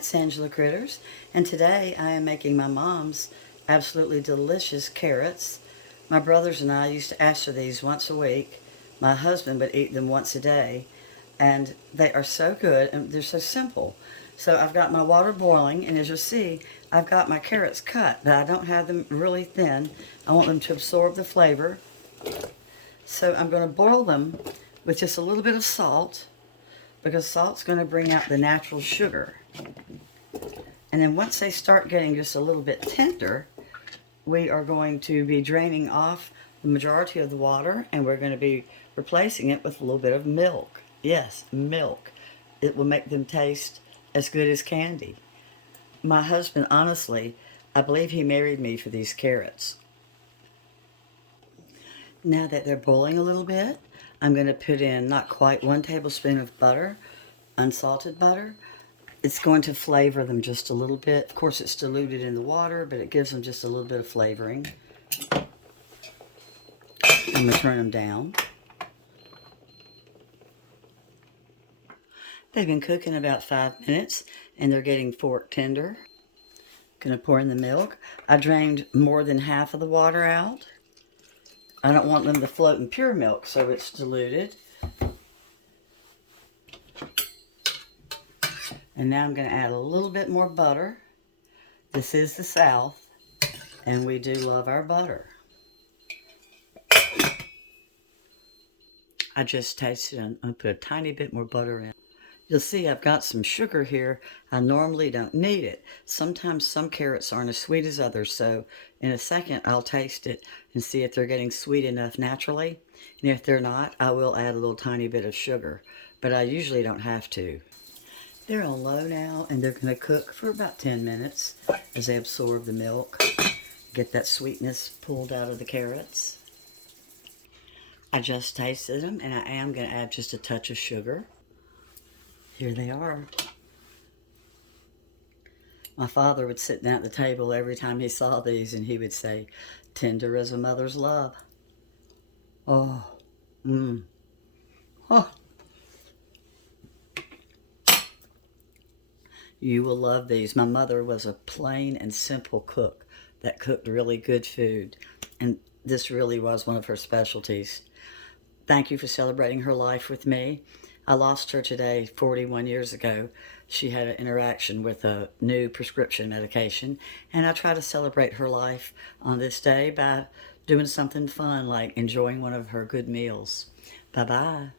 It's Angela Critters, and today I am making my mom's absolutely delicious carrots. My brothers and I used to ask for these once a week. My husband would eat them once a day, and they are so good and they're so simple. So I've got my water boiling, and as you'll see, I've got my carrots cut, but I don't have them really thin. I want them to absorb the flavor. So I'm going to boil them with just a little bit of salt, because salt's going to bring out the natural sugar. And then once they start getting just a little bit tender, we are going to be draining off the majority of the water, and we're going to be replacing it with a little bit of milk. Yes, milk. It will make them taste as good as candy. My husband, honestly, I believe he married me for these carrots. Now that they're boiling a little bit, I'm going to put in not quite 1 tablespoon of butter, unsalted butter. It's going to flavor them just a little bit. Of course, it's diluted in the water, but it gives them just a little bit of flavoring. I'm going to turn them down. They've been cooking about 5 minutes, and they're getting fork tender. Going to pour in the milk. I drained more than half of the water out. I don't want them to float in pure milk, so it's diluted. And now I'm going to add a little bit more butter. This is the South, and we do love our butter. I just tasted it. I'm going to put a tiny bit more butter in. You'll see I've got some sugar here. I normally don't need it. Sometimes some carrots aren't as sweet as others, so in a second I'll taste it and see if they're getting sweet enough naturally. And if they're not, I will add a little tiny bit of sugar, but I usually don't have to. They're on low now, and they're going to cook for about 10 minutes as they absorb the milk, get that sweetness pulled out of the carrots. I just tasted them, and I am going to add just a touch of sugar. Here they are. My father would sit down at the table every time he saw these, and he would say, "Tender as a mother's love." Oh, oh. You will love these. My mother was a plain and simple cook that cooked really good food, and this really was one of her specialties. Thank you for celebrating her life with me. I lost her today 41 years ago. She had an interaction with a new prescription medication, and I try to celebrate her life on this day by doing something fun like enjoying one of her good meals. Bye-bye.